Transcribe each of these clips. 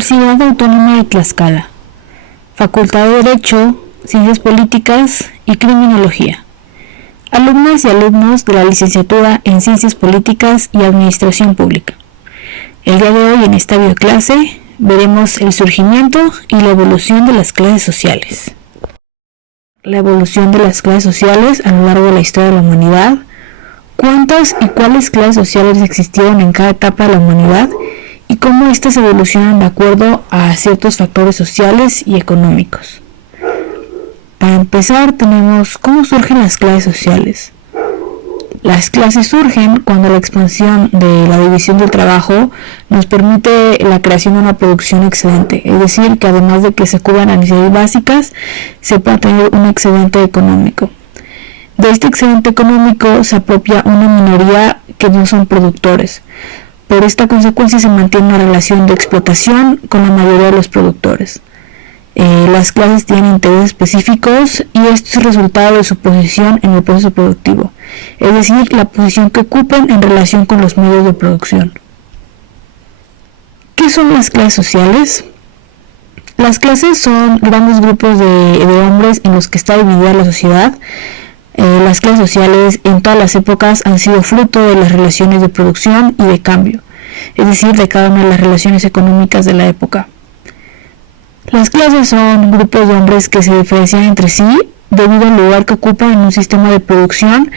Universidad Autónoma de Tlaxcala, Facultad de Derecho, Ciencias Políticas y Criminología. Alumnas y alumnos de la licenciatura en Ciencias Políticas y Administración Pública. El día de hoy en esta videoclase veremos el surgimiento y la evolución de las clases sociales. La evolución de las clases sociales a lo largo de la historia de la humanidad, cuántas y cuáles clases sociales existieron en cada etapa de la humanidad y cómo éstas evolucionan de acuerdo a ciertos factores sociales y económicos. Para empezar tenemos cómo surgen las clases sociales. Las clases surgen cuando la expansión de la división del trabajo nos permite la creación de una producción excedente, es decir, que además de que se cubran las necesidades básicas, se pueda tener un excedente económico. De este excedente económico se apropia una minoría que no son productores. Por esta consecuencia se mantiene una relación de explotación con la mayoría de los productores. Las clases tienen intereses específicos y esto es resultado de su posición en el proceso productivo, es decir, la posición que ocupan en relación con los medios de producción. ¿Qué son las clases sociales? Las clases son grandes grupos de hombres en los que está dividida la sociedad. Las clases sociales en todas las épocas han sido fruto de las relaciones de producción y de cambio, es decir, de cada una de las relaciones económicas de la época. Las clases son grupos de hombres que se diferencian entre sí debido al lugar que ocupan en un sistema de producción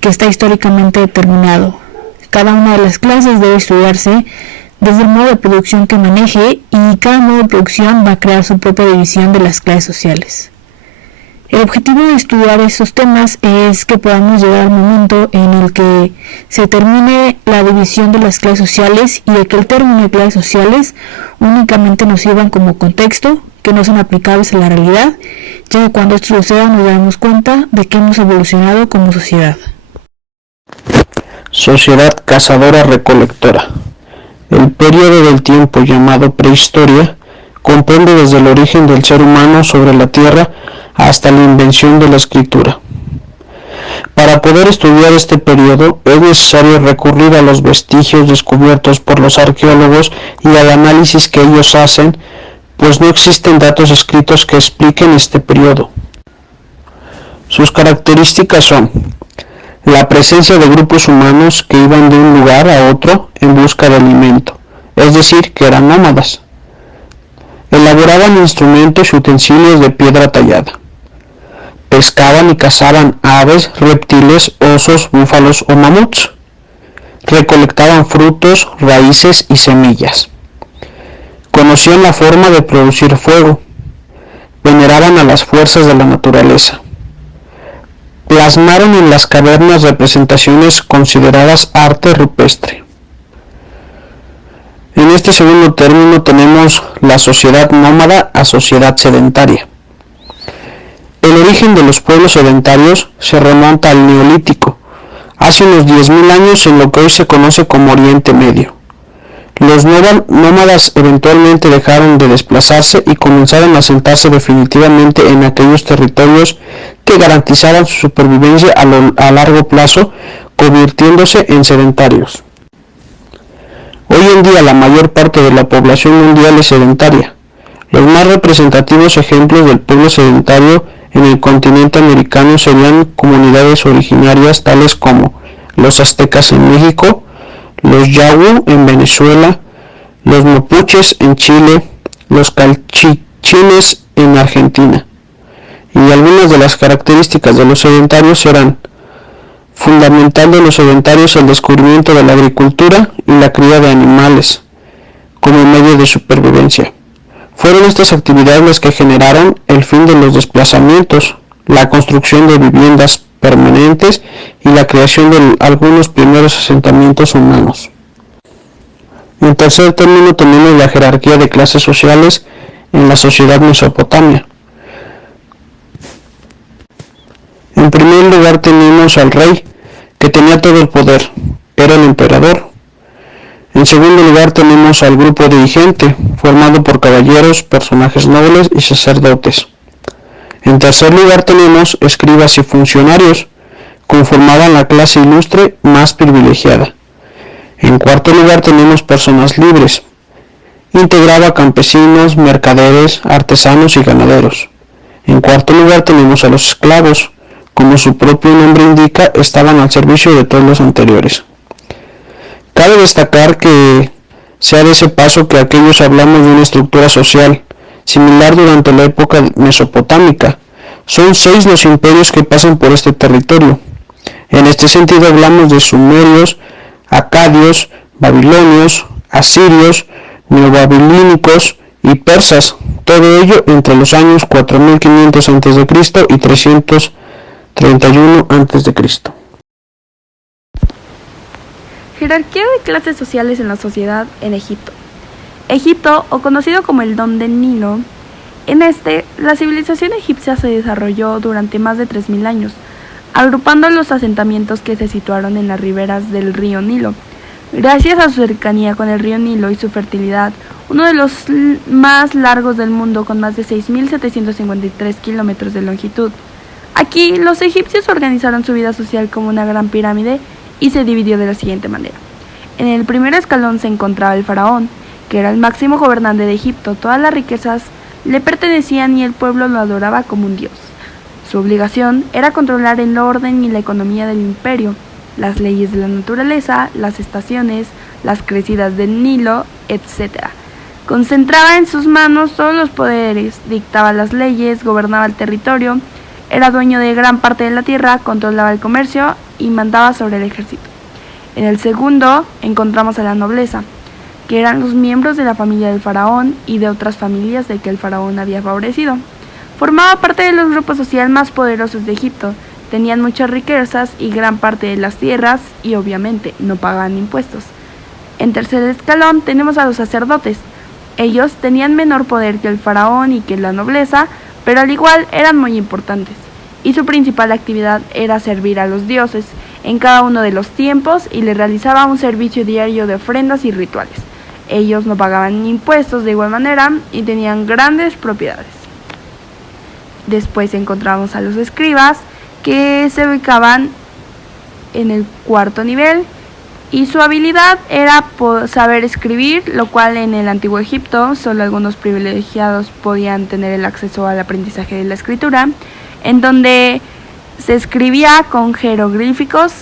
que está históricamente determinado. Cada una de las clases debe estudiarse desde el modo de producción que maneje y cada modo de producción va a crear su propia división de las clases sociales. El objetivo de estudiar estos temas es que podamos llegar al momento en el que se termine la división de las clases sociales y de que el término de clases sociales únicamente nos sirvan como contexto, que no son aplicables a la realidad, ya que cuando esto suceda nos daremos cuenta de que hemos evolucionado como sociedad. Sociedad cazadora-recolectora. El periodo del tiempo llamado prehistoria comprende desde el origen del ser humano sobre la Tierra hasta la invención de la escritura. Para poder estudiar este periodo es necesario recurrir a los vestigios descubiertos por los arqueólogos y al análisis que ellos hacen, pues no existen datos escritos que expliquen este periodo. Sus características son la presencia de grupos humanos que iban de un lugar a otro en busca de alimento, es decir, que eran nómadas. Elaboraban instrumentos y utensilios de piedra tallada. Pescaban y cazaban aves, reptiles, osos, búfalos o mamuts. Recolectaban frutos, raíces y semillas. Conocían la forma de producir fuego. Veneraban a las fuerzas de la naturaleza. Plasmaron en las cavernas representaciones consideradas arte rupestre. En este segundo término tenemos la sociedad nómada a sociedad sedentaria. El origen de los pueblos sedentarios se remonta al Neolítico, hace unos 10.000 años en lo que hoy se conoce como Oriente Medio. Los nómadas eventualmente dejaron de desplazarse y comenzaron a asentarse definitivamente en aquellos territorios que garantizaran su supervivencia a largo plazo, convirtiéndose en sedentarios. Hoy en día la mayor parte de la población mundial es sedentaria. Los más representativos ejemplos del pueblo sedentario en el continente americano serían comunidades originarias tales como los aztecas en México, los yahu en Venezuela, los mapuches en Chile, los calchichines en Argentina. Y algunas de las características de los sedentarios serán: fundamental de los sedentarios el descubrimiento de la agricultura y la cría de animales como medio de supervivencia. Fueron estas actividades las que generaron el fin de los desplazamientos, la construcción de viviendas permanentes y la creación de algunos primeros asentamientos humanos. En tercer término tenemos la jerarquía de clases sociales en la sociedad mesopotamia. En primer lugar tenemos al rey, que tenía todo el poder, era el emperador. En segundo lugar tenemos al grupo dirigente, formado por caballeros, personajes nobles y sacerdotes. En tercer lugar tenemos escribas y funcionarios, conformaban la clase ilustre más privilegiada. En cuarto lugar tenemos personas libres. integraba campesinos, mercaderes, artesanos y ganaderos. En cuarto lugar tenemos a los esclavos. Como su propio nombre indica, estaban al servicio de todos los anteriores. Cabe destacar que sea de ese paso que aquellos hablamos de una estructura social similar durante la época mesopotámica. Son 6 los imperios que pasan por este territorio. En este sentido hablamos de sumerios, acadios, babilonios, asirios, neobabilónicos y persas, todo ello entre los años 4500 a.C. y 331 a.C. Jerarquía de clases sociales en la sociedad en Egipto. Egipto, o conocido como el Don del Nilo, la civilización egipcia se desarrolló durante más de 3000 años, agrupando los asentamientos que se situaron en las riberas del río Nilo. Gracias a su cercanía con el río Nilo y su fertilidad, uno de los más largos del mundo con más de 6.753 kilómetros de longitud. Aquí, los egipcios organizaron su vida social como una gran pirámide y se dividió de la siguiente manera. En el primer escalón se encontraba el faraón, que era el máximo gobernante de Egipto. Todas las riquezas le pertenecían y el pueblo lo adoraba como un dios. Su obligación era controlar el orden y la economía del imperio, las leyes de la naturaleza, las estaciones, las crecidas del Nilo, etc. Concentraba en sus manos todos los poderes, dictaba las leyes, gobernaba el territorio, era dueño de gran parte de la tierra, controlaba el comercio y mandaba sobre el ejército. En el segundo encontramos a la nobleza, que eran los miembros de la familia del faraón y de otras familias de que el faraón había favorecido. Formaba parte de los grupos sociales más poderosos de Egipto, tenían muchas riquezas y gran parte de las tierras y obviamente no pagaban impuestos. En tercer escalón tenemos a los sacerdotes. Ellos tenían menor poder que el faraón y que la nobleza, pero al igual eran muy importantes, y su principal actividad era servir a los dioses en cada uno de los tiempos y le realizaba un servicio diario de ofrendas y rituales. Ellos no pagaban impuestos de igual manera y tenían grandes propiedades. Después encontramos a los escribas, que se ubicaban en el cuarto nivel, y su habilidad era saber escribir, lo cual en el antiguo Egipto solo algunos privilegiados podían tener el acceso al aprendizaje de la escritura, en donde se escribía con jeroglíficos,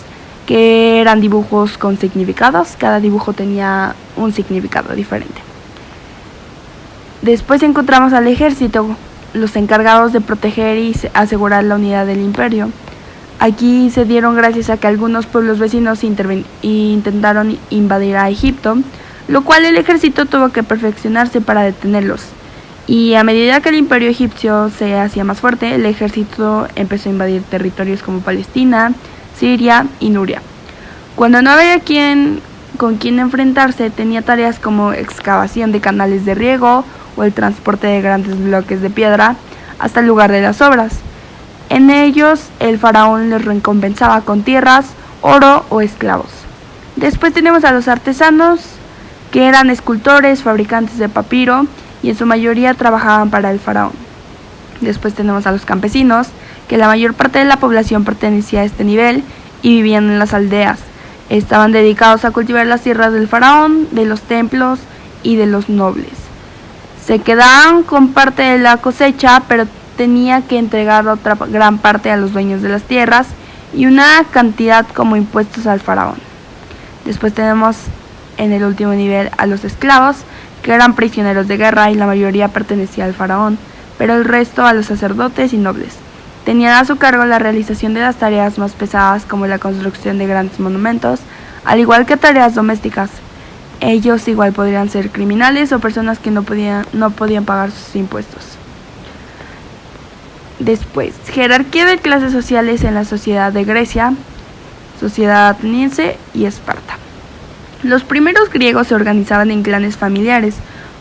que eran dibujos con significados. Cada dibujo tenía un significado diferente. Después encontramos al ejército, los encargados de proteger y asegurar la unidad del imperio. Aquí se dieron gracias a que algunos pueblos vecinos intentaron invadir a Egipto, lo cual el ejército tuvo que perfeccionarse para detenerlos. Y a medida que el imperio egipcio se hacía más fuerte, el ejército empezó a invadir territorios como Palestina, Siria y Nuria. Cuando no había con quien enfrentarse, tenía tareas como excavación de canales de riego o el transporte de grandes bloques de piedra hasta el lugar de las obras. En ellos, el faraón les recompensaba con tierras, oro o esclavos. Después tenemos a los artesanos, que eran escultores, fabricantes de papiro, y en su mayoría trabajaban para el faraón. Después tenemos a los campesinos, que la mayor parte de la población pertenecía a este nivel y vivían en las aldeas. Estaban dedicados a cultivar las tierras del faraón, de los templos y de los nobles. Se quedaban con parte de la cosecha, pero tenía que entregar otra gran parte a los dueños de las tierras y una cantidad como impuestos al faraón. Después tenemos en el último nivel a los esclavos, que eran prisioneros de guerra y la mayoría pertenecía al faraón, pero el resto a los sacerdotes y nobles. Tenían a su cargo la realización de las tareas más pesadas, como la construcción de grandes monumentos, al igual que tareas domésticas. Ellos igual podrían ser criminales o personas que no podían pagar sus impuestos. Después, jerarquía de clases sociales en la sociedad de Grecia, sociedad ateniense y Esparta. Los primeros griegos se organizaban en clanes familiares.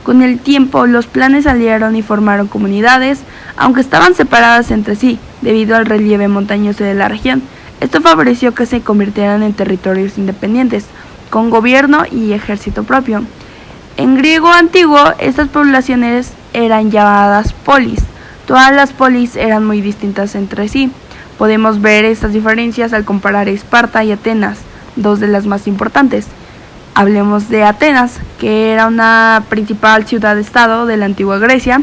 Con el tiempo, los clanes salieron y formaron comunidades, aunque estaban separadas entre sí, debido al relieve montañoso de la región. Esto favoreció que se convirtieran en territorios independientes, con gobierno y ejército propio. En griego antiguo, estas poblaciones eran llamadas polis. Todas las polis eran muy distintas entre sí. Podemos ver estas diferencias al comparar Esparta y Atenas, dos de las más importantes. hablemos de Atenas, que era una principal ciudad-estado de la antigua Grecia.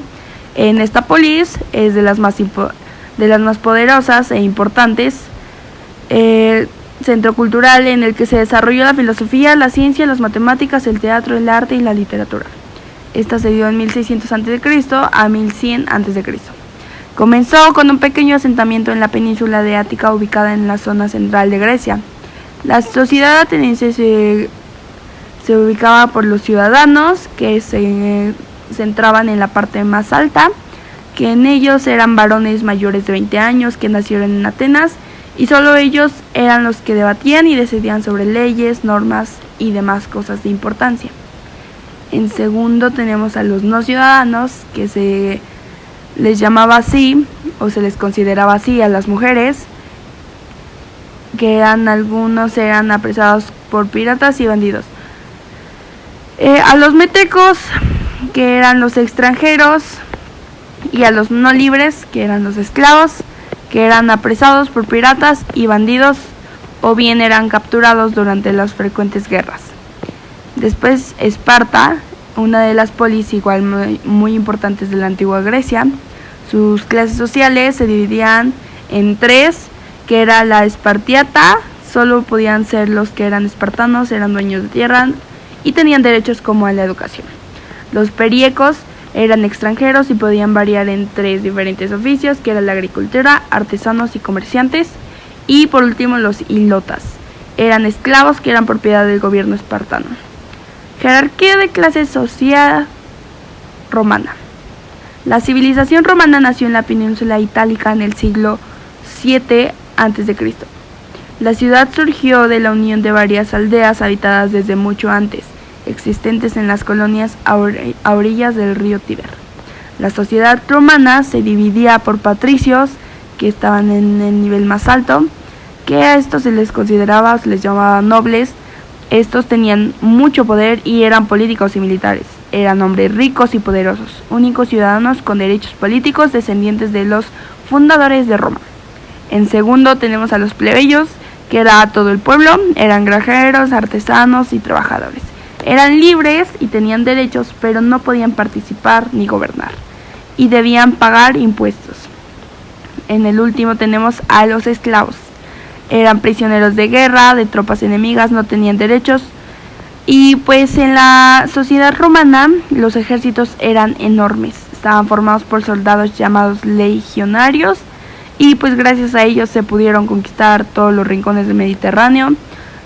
En esta polis es de las más poderosas e importantes, centro cultural en el que se desarrolló la filosofía, la ciencia, las matemáticas, el teatro, el arte y la literatura. Esta se dio en 1600 a.C. a 1100 a.C. Comenzó con un pequeño asentamiento en la península de Ática, ubicada en la zona central de Grecia. La sociedad ateniense se ubicaba por los ciudadanos, que se centraban en la parte más alta, que en ellos eran varones mayores de 20 años que nacieron en Atenas, y solo ellos eran los que debatían y decidían sobre leyes, normas y demás cosas de importancia. En segundo tenemos a los no ciudadanos, que se les llamaba así, o se les consideraba así a las mujeres, que algunos eran apresados por piratas y bandidos. A los metecos, que eran los extranjeros, y a los no libres, que eran los esclavos, que eran apresados por piratas y bandidos, o bien eran capturados durante las frecuentes guerras. Después Esparta, una de las polis igual muy importantes de la antigua Grecia. Sus clases sociales se dividían en tres, que era la espartiata, solo podían ser los que eran espartanos, eran dueños de tierra y tenían derechos como a la educación. Los periecos eran extranjeros y podían variar en tres diferentes oficios, que era la agricultura, artesanos y comerciantes. Y por último los ilotas, eran esclavos que eran propiedad del gobierno espartano. Jerarquía de clase social romana. La civilización romana nació en la península itálica en el siglo VII a.C. La ciudad surgió de la unión de varias aldeas habitadas desde mucho antes, existentes en las colonias a orillas del río Tíber. La sociedad romana se dividía por patricios, que estaban en el nivel más alto, que a estos se les consideraba, se les llamaba nobles. Estos tenían mucho poder y eran políticos y militares. Eran hombres ricos y poderosos, únicos ciudadanos con derechos políticos, descendientes de los fundadores de Roma. En segundo tenemos a los plebeyos, que era todo el pueblo, eran granjeros, artesanos y trabajadores. Eran libres y tenían derechos, pero no podían participar ni gobernar, y debían pagar impuestos. En el último tenemos a los esclavos. Eran prisioneros de guerra, de tropas enemigas, no tenían derechos. Y pues en la sociedad romana los ejércitos eran enormes, estaban formados por soldados llamados legionarios, y pues gracias a ellos se pudieron conquistar todos los rincones del Mediterráneo.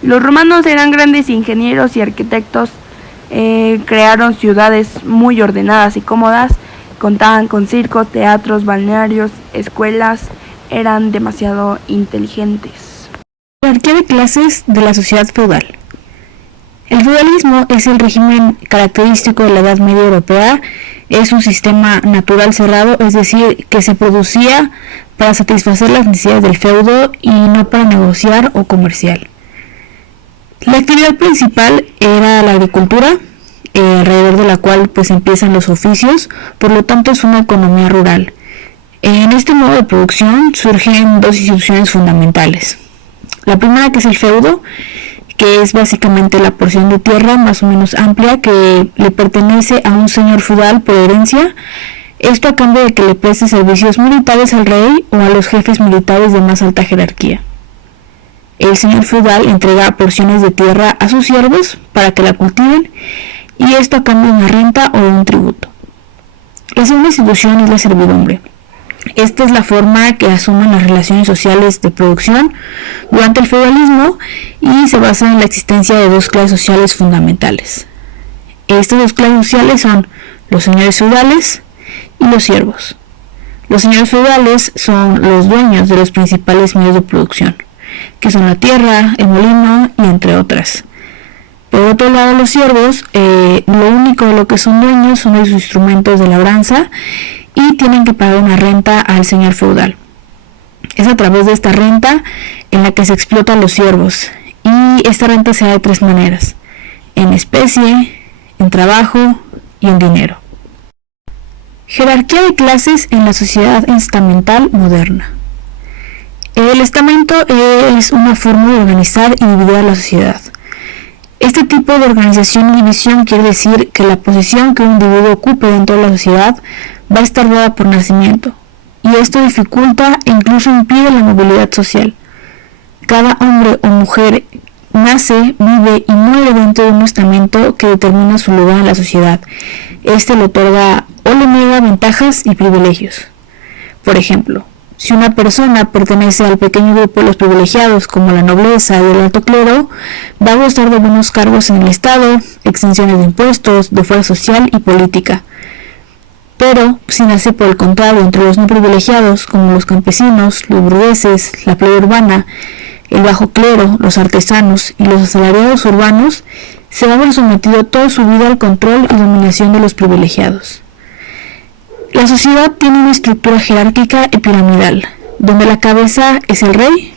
Los romanos eran grandes ingenieros y arquitectos, crearon ciudades muy ordenadas y cómodas, contaban con circos, teatros, balnearios, escuelas, eran demasiado inteligentes. Jerarquía de clases de la sociedad feudal. El feudalismo es el régimen característico de la Edad Media europea. Es un sistema natural cerrado, es decir, que se producía para satisfacer las necesidades del feudo y no para negociar o comercial. La actividad principal era la agricultura, alrededor de la cual pues empiezan los oficios, por lo tanto es una economía rural. En este modo de producción surgen dos instituciones fundamentales. La primera, que es el feudo, que es básicamente la porción de tierra más o menos amplia que le pertenece a un señor feudal por herencia, esto a cambio de que le preste servicios militares al rey o a los jefes militares de más alta jerarquía. El señor feudal entrega porciones de tierra a sus siervos para que la cultiven, y esto a cambio de una renta o de un tributo. La segunda institución es la servidumbre. Esta es la forma que asumen las relaciones sociales de producción durante el feudalismo y se basa en la existencia de dos clases sociales fundamentales. Estas dos clases sociales son los señores feudales y los siervos. Los señores feudales son los dueños de los principales medios de producción, que son la tierra, el molino y entre otras. Por otro lado, los siervos, lo único de lo que son dueños son los instrumentos de labranza y tienen que pagar una renta al señor feudal. Es a través de esta renta en la que se explota a los siervos, y esta renta se da de tres maneras: en especie, en trabajo y en dinero. Jerarquía de clases en la sociedad estamental moderna. El estamento es una forma de organizar y dividir a la sociedad. Este tipo de organización y división quiere decir que la posición que un individuo ocupe dentro de la sociedad va a estar dada por nacimiento, y esto dificulta e incluso impide la movilidad social. Cada hombre o mujer nace, vive y muere dentro de un estamento que determina su lugar en la sociedad. Este le otorga o le niega ventajas y privilegios. Por ejemplo, si una persona pertenece al pequeño grupo de los privilegiados, como la nobleza y el alto clero, va a gozar de buenos cargos en el Estado, exenciones de impuestos, de fuerza social y política. Pero, si nace por el contrario entre los no privilegiados, como los campesinos, los burgueses, la plebe urbana, el bajo clero, los artesanos y los asalariados urbanos, se va a ver sometido toda su vida al control y dominación de los privilegiados. La sociedad tiene una estructura jerárquica y piramidal, donde la cabeza es el rey,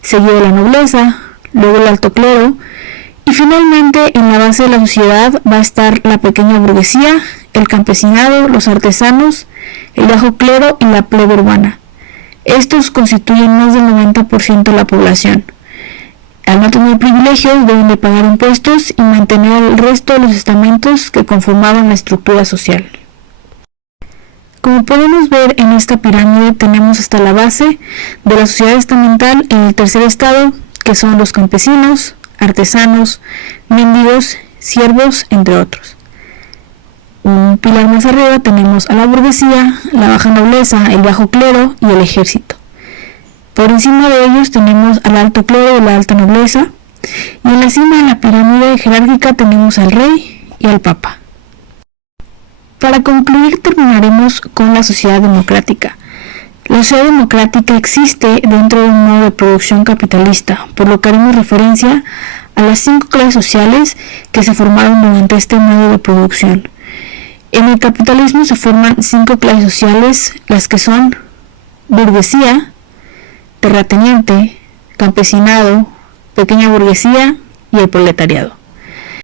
seguido de la nobleza, luego el alto clero, y finalmente en la base de la sociedad va a estar la pequeña burguesía, el campesinado, los artesanos, el bajo clero y la plebe urbana. Estos constituyen más del 90% de la población. Al no tener privilegios deben de pagar impuestos y mantener el resto de los estamentos que conformaban la estructura social. Como podemos ver en esta pirámide tenemos hasta la base de la sociedad estamental en el tercer estado, que son los campesinos, artesanos, mendigos, siervos, entre otros. Un pilar más arriba tenemos a la burguesía, la baja nobleza, el bajo clero y el ejército. Por encima de ellos tenemos al alto clero y la alta nobleza, y en la cima de la pirámide jerárquica tenemos al rey y al papa. Para concluir terminaremos con la sociedad democrática. La sociedad democrática existe dentro de un modo de producción capitalista, por lo que haremos referencia a las 5 clases sociales que se formaron durante este modo de producción. En el capitalismo se forman 5 clases sociales, las que son burguesía, terrateniente, campesinado, pequeña burguesía y el proletariado.